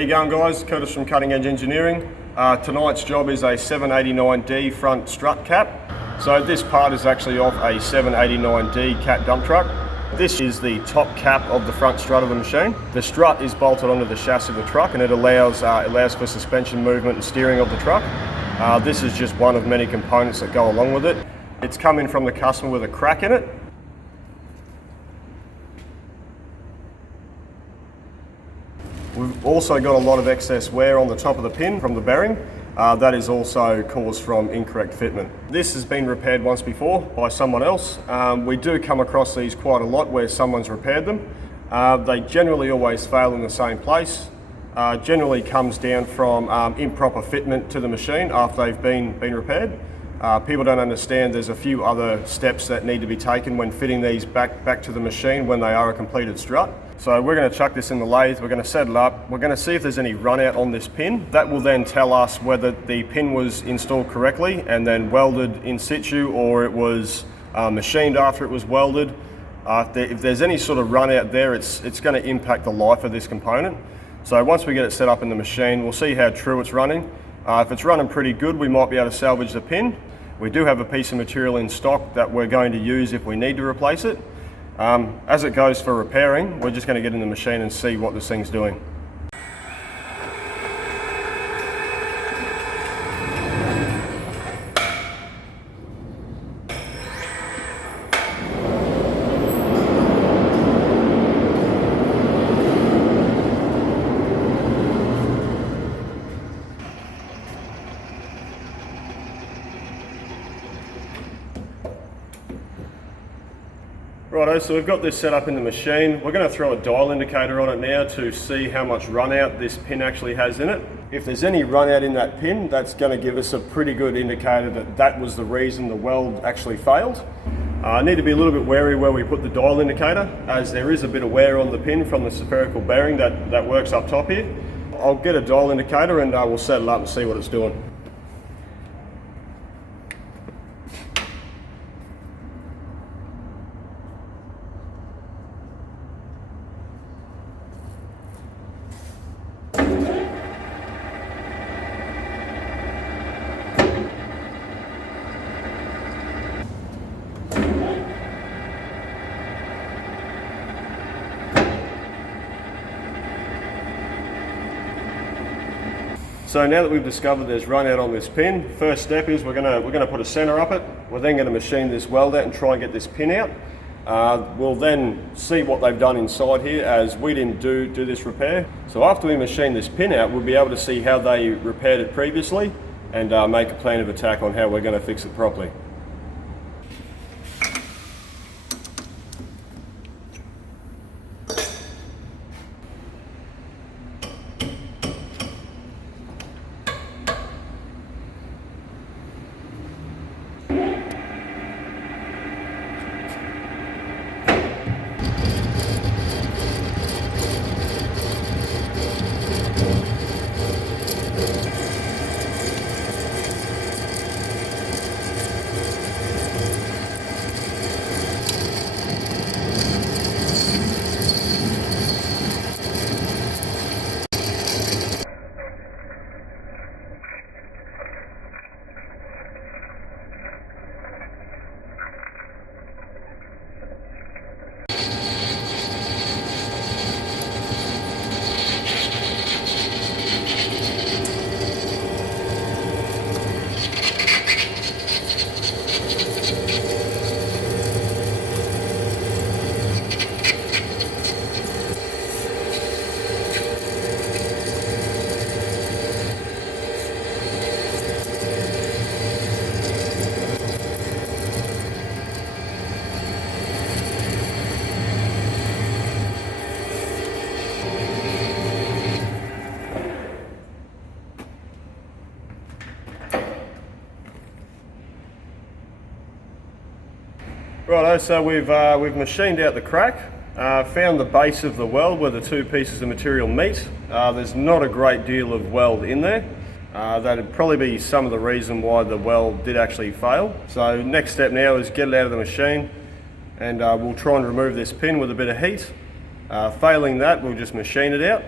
How you going, guys? Curtis from Cutting Edge Engineering. Tonight's job is a 789D front strut cap. So this part is actually off a 789D cat dump truck. This is the top cap of the front strut of the machine. The strut is bolted onto the chassis of the truck, and it allows for suspension movement and steering of the truck. This is just one of many components that go along with it. It's coming from the customer with a crack in it. We've also got a lot of excess wear on the top of the pin from the bearing. That is also caused from incorrect fitment. This has been repaired once before by someone else. We do come across these quite a lot where someone's repaired them. They generally always fail in the same place. Generally comes down from improper fitment to the machine after they've been repaired. People don't understand there's a few other steps that need to be taken when fitting these back to the machine when they are a completed strut. So we're going to chuck this in the lathe, we're going to set it up, we're going to see if there's any run out on this pin. That will then tell us whether the pin was installed correctly and then welded in situ, or it was machined after it was welded. If there's any sort of run out there, it's going to impact the life of this component. So once we get it set up in the machine, we'll see how true it's running. If it's running pretty good, we might be able to salvage the pin. We do have a piece of material in stock that we're going to use if we need to replace it. As it goes for repairing, we're just going to get in the machine and see what this thing's doing. Righto, so we've got this set up in the machine. We're going to throw a dial indicator on it now to see how much run out this pin actually has in it. If there's any run out in that pin, that's going to give us a pretty good indicator that that was the reason the weld actually failed. I need to be a little bit wary where we put the dial indicator, as there is a bit of wear on the pin from the spherical bearing that works up top here. I'll get a dial indicator and we'll set it up and see what it's doing. So now that we've discovered there's run out on this pin, first step is we're gonna put a center up it. We're then gonna machine this weld out and try and get this pin out. We'll then see what they've done inside here, as we didn't do this repair. So after we machine this pin out, we'll be able to see how they repaired it previously and make a plan of attack on how we're gonna fix it properly. Righto, so we've machined out the crack, found the base of the weld where the two pieces of material meet. There's not a great deal of weld in there. That'd probably be some of the reason why the weld did actually fail. So next step now is get it out of the machine, and we'll try and remove this pin with a bit of heat. Failing that, we'll just machine it out.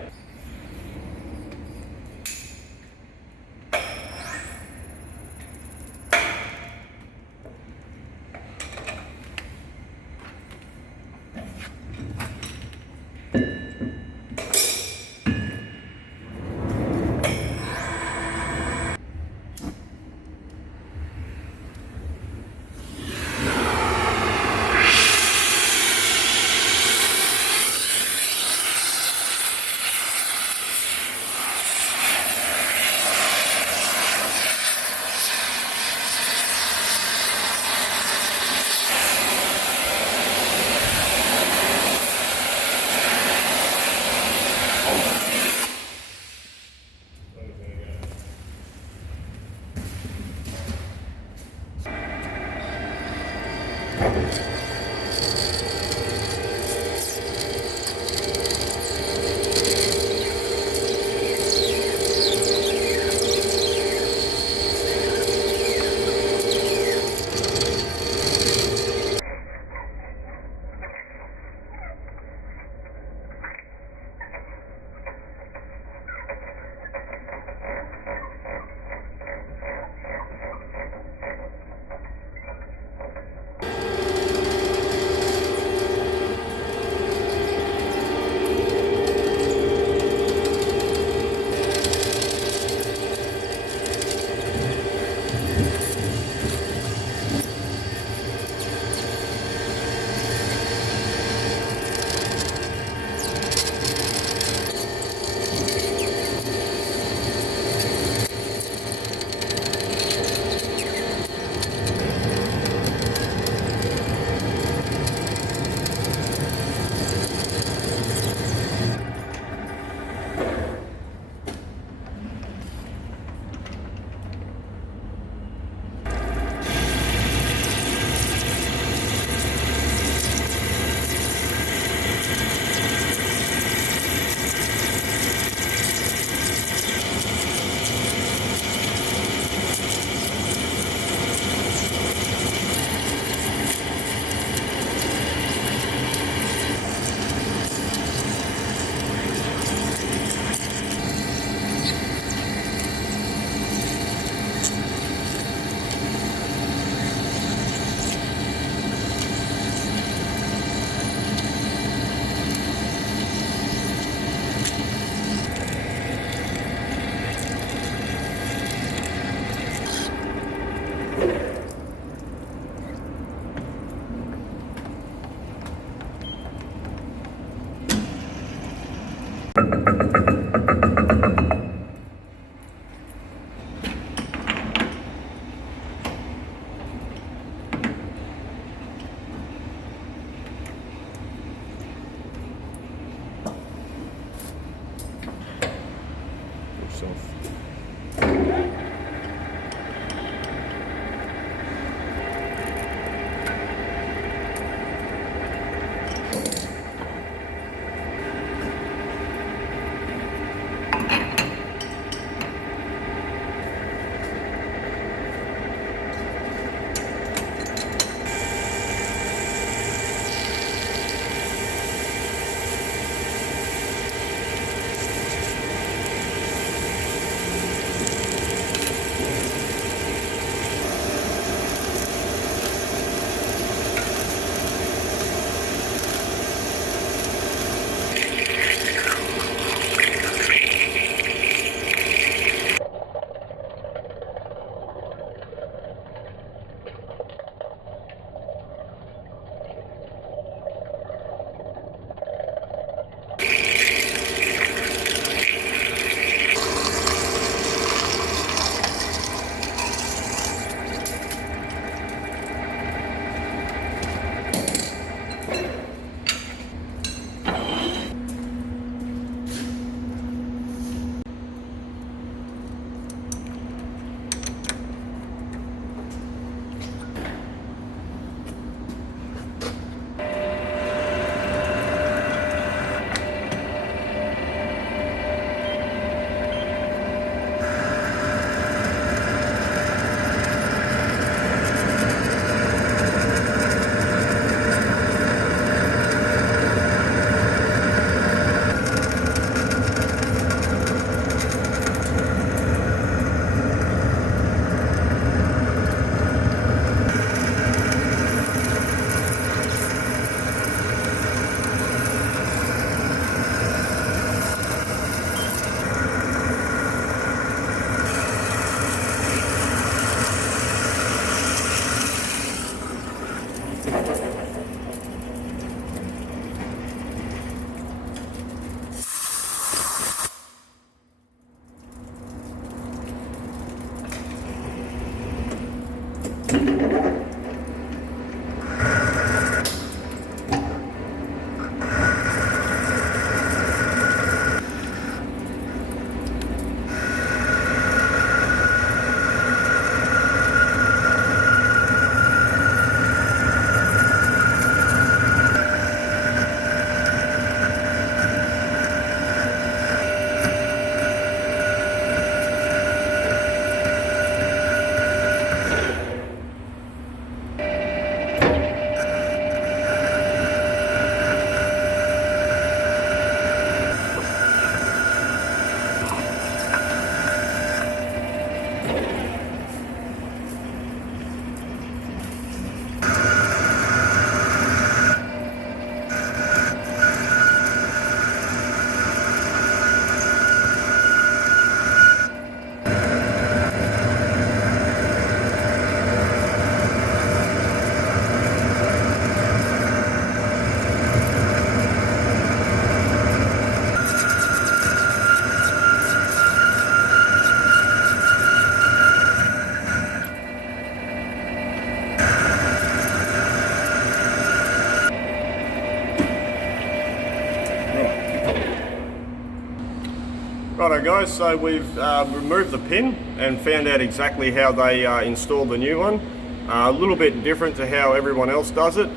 Righto guys, so we've removed the pin and found out exactly how they installed the new one. A little bit different to how everyone else does it.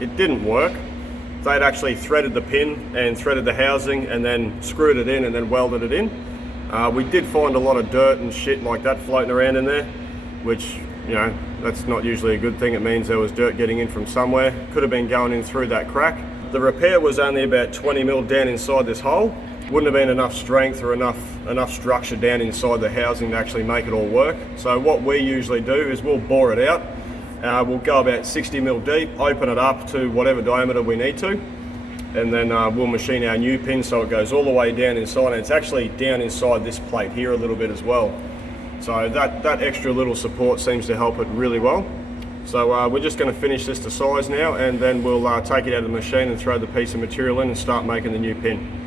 It didn't work. They'd actually threaded the pin and threaded the housing and then screwed it in and then welded it in. We did find a lot of dirt and shit like that floating around in there, which, you know, that's not usually a good thing. It means there was dirt getting in from somewhere. Could have been going in through that crack. The repair was only about 20 mil down inside this hole. Wouldn't have been enough strength or enough structure down inside the housing to actually make it all work. So what we usually do is we'll bore it out. We'll go about 60 mil deep, open it up to whatever diameter we need to, and then we'll machine our new pin so it goes all the way down inside, and it's actually down inside this plate here a little bit as well. So that extra little support seems to help it really well. So we're just going to finish this to size now, and then we'll take it out of the machine and throw the piece of material in and start making the new pin.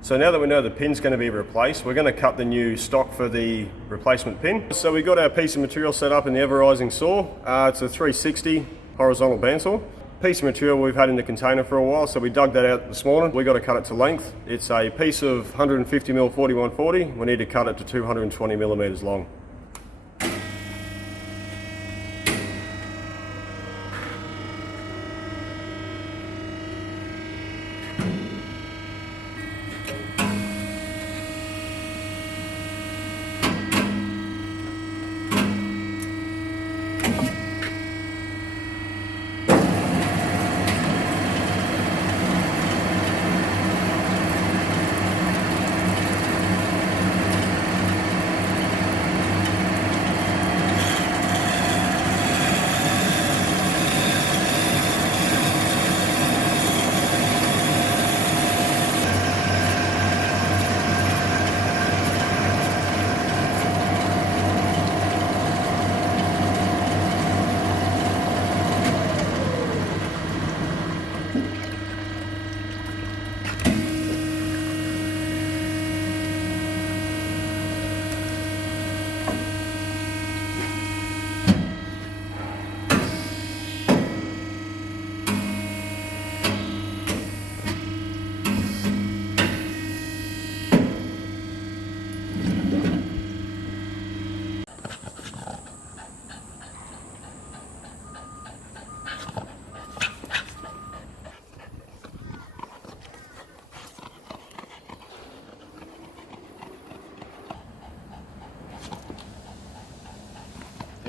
So now that we know the pin's going to be replaced, we're going to cut the new stock for the replacement pin. So we got our piece of material set up in the Ever-Rising saw. It's a 360 horizontal bandsaw. Piece of material we've had in the container for a while, so we dug that out this morning. We got to cut it to length. It's a piece of 150mm 4140. We need to cut it to 220mm long.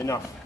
enough.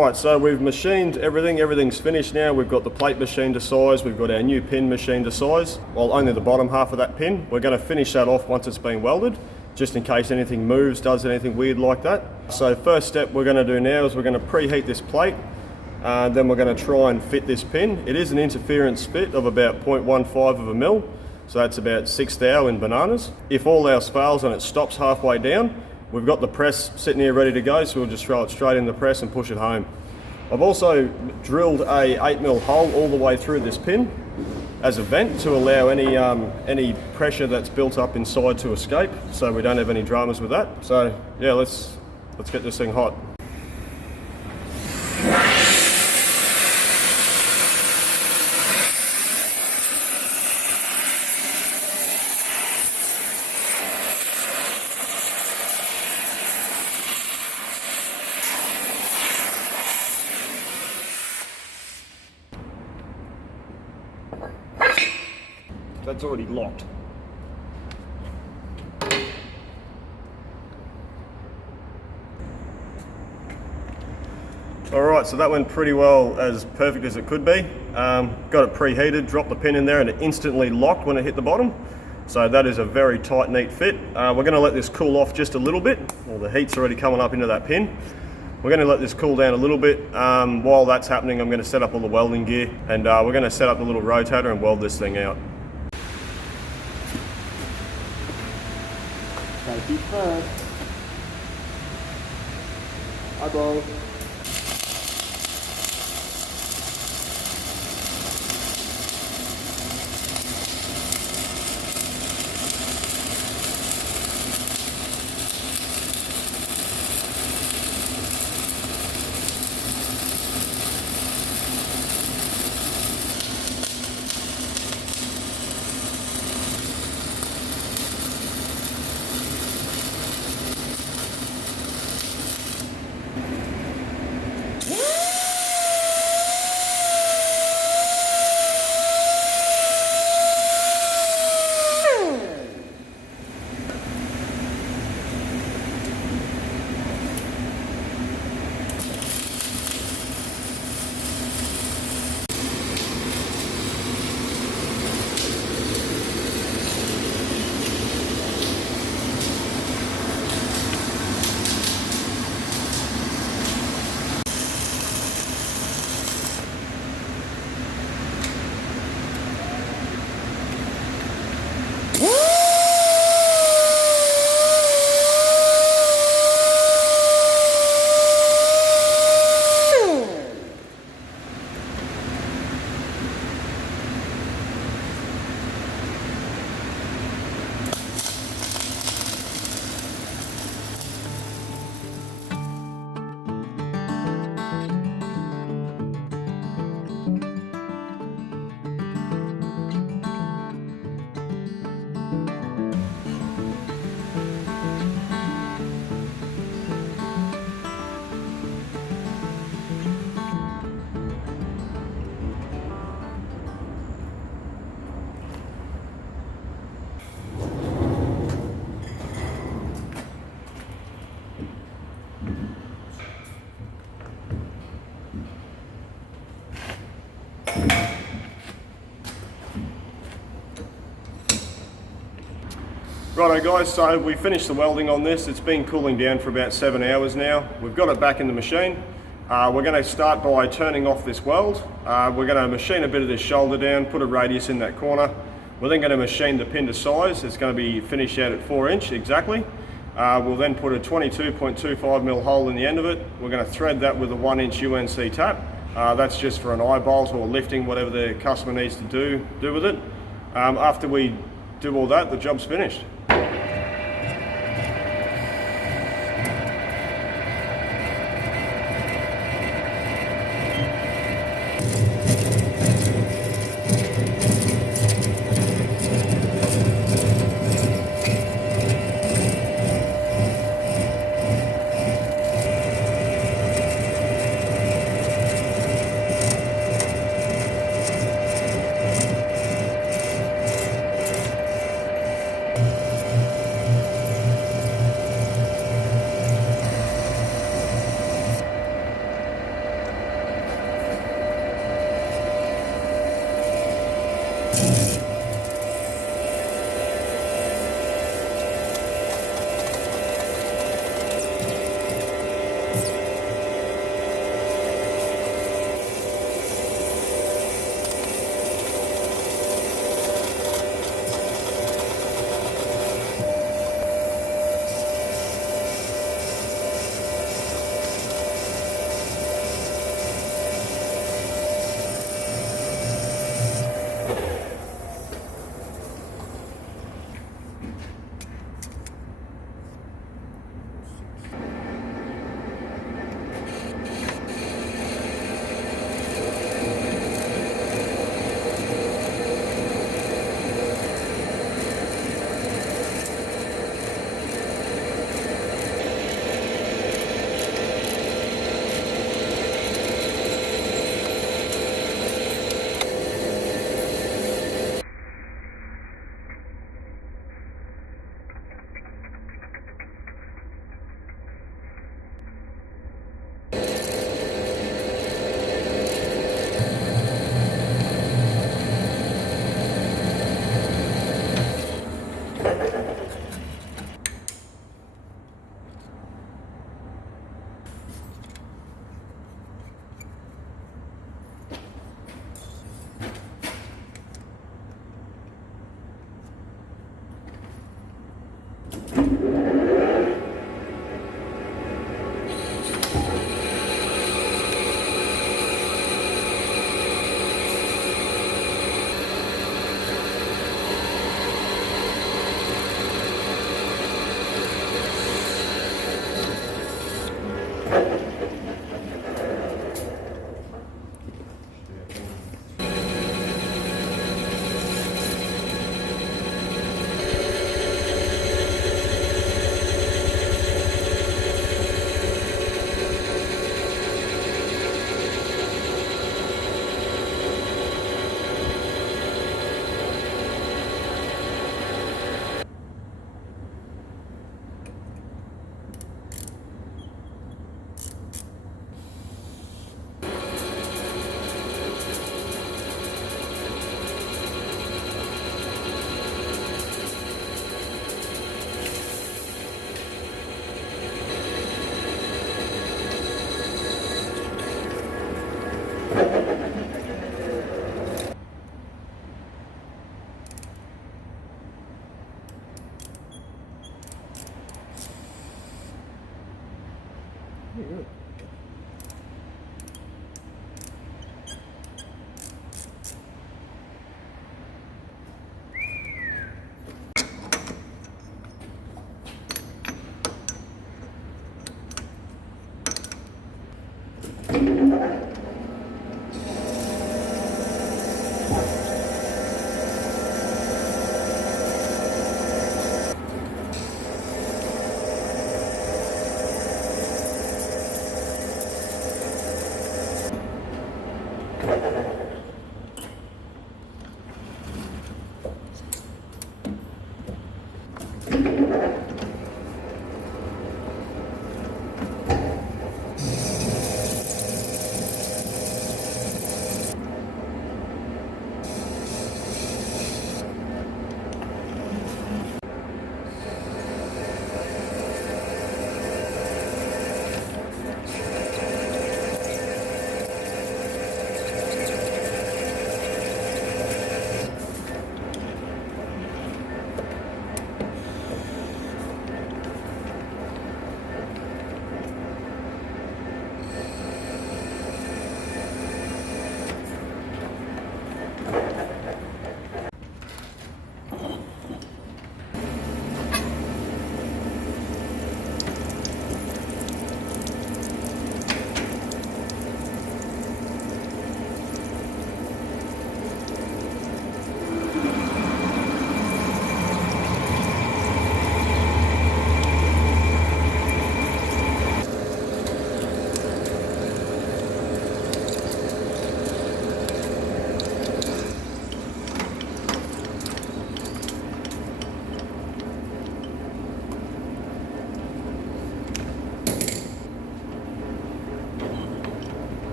Right, so we've machined everything. Everything's finished now. We've got the plate machined to size. We've got our new pin machined to size. Well, only the bottom half of that pin. We're going to finish that off once it's been welded, just in case anything moves, does anything weird like that. So first step we're going to do now is we're going to preheat this plate. Then we're going to try and fit this pin. It is an interference fit of about 0.15 of a mil. So that's about 6 thou in bananas. If all else fails and it stops halfway down, we've got the press sitting here ready to go, so we'll just throw it straight in the press and push it home. I've also drilled a 8mm hole all the way through this pin as a vent to allow any pressure that's built up inside to escape, so we don't have any dramas with that. So yeah, let's get this thing hot. That's already locked. Alright, so that went pretty well, as perfect as it could be. Got it preheated, dropped the pin in there and it instantly locked when it hit the bottom. So that is a very tight, neat fit. We're going to let this cool off just a little bit. Well, the heat's already coming up into that pin. We're going to let this cool down a little bit. While that's happening, I'm going to set up all the welding gear and we're going to set up the little rotator and weld this thing out. Safety first. Eyeball. Righto guys, so we finished the welding on this. It's been cooling down for about 7 hours now. We've got it back in the machine. We're going to start by turning off this weld. We're going to machine a bit of this shoulder down, put a radius in that corner. We're then going to machine the pin to size. It's going to be finished out at 4 inch exactly. We'll then put a 22.25mm hole in the end of it. We're going to thread that with a 1 inch UNC tap. That's just for an eye bolt or lifting, whatever the customer needs to do with it. After we do all that, the job's finished.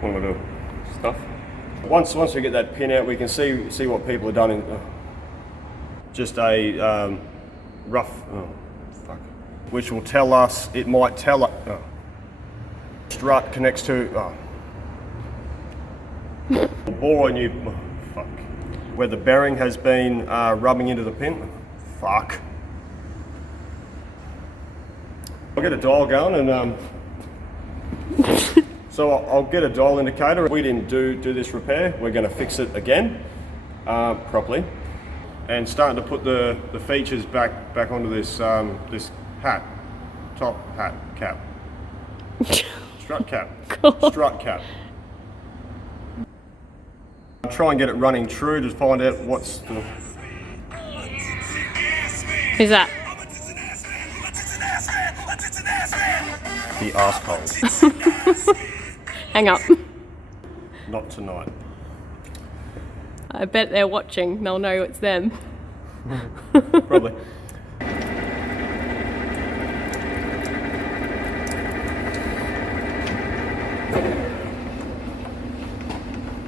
What am I doing? Stuff. Once we get that pin out, we can see what people have done in just a rough. Oh, fuck. Which will tell us. It might tell us. Strut connects to. Bore on you. Oh, fuck. Where the bearing has been rubbing into the pin. Fuck. I'll get a dial going and so I'll get a dial indicator. We didn't do this repair. We're going to fix it again properly, and starting to put the features back onto this this hat, top hat cap, strut cap, strut cap. Try and get it running true to find out what's the. Who's that? The arsehole. Hang up. Not tonight. I bet they're watching. They'll know it's them. Probably.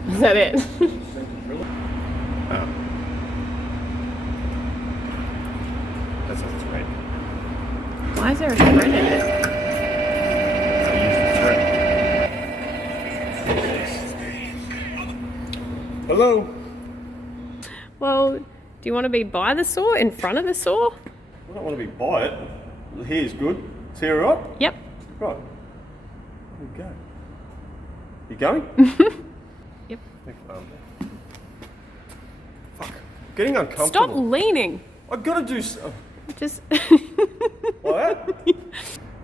Is that it? That's a thread. Why is there a thread in it? I use the thread. Hello. Well, do you want to be by the saw, in front of the saw? I don't want to be by it. Here's good. Is here all right? Yep. Right. There we go. You going? Yep. Fuck. Getting uncomfortable. Stop leaning. I gotta do so. Just. Like that.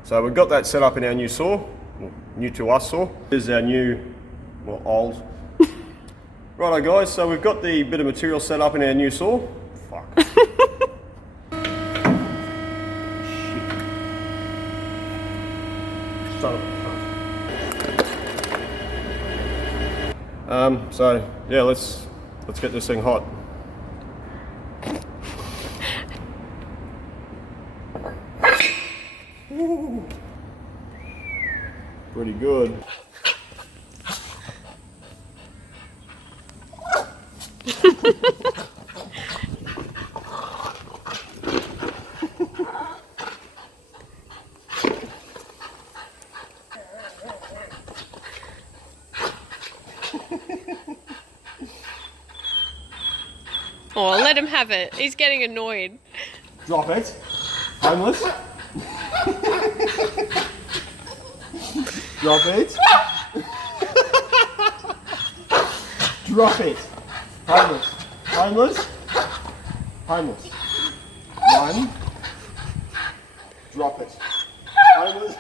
So we've got that set up in our new saw. Well, new to us saw. This is our new, well, old. Righto guys, so we've got the bit of material set up in our new saw. Fuck. Shit. Son of a cunt. So yeah, let's get this thing hot. Ooh. Pretty good. Oh, let him have it. He's getting annoyed. Drop it. Homeless. Drop it. Drop it. Homeless. Homeless. Homeless. One. Drop it. Homeless.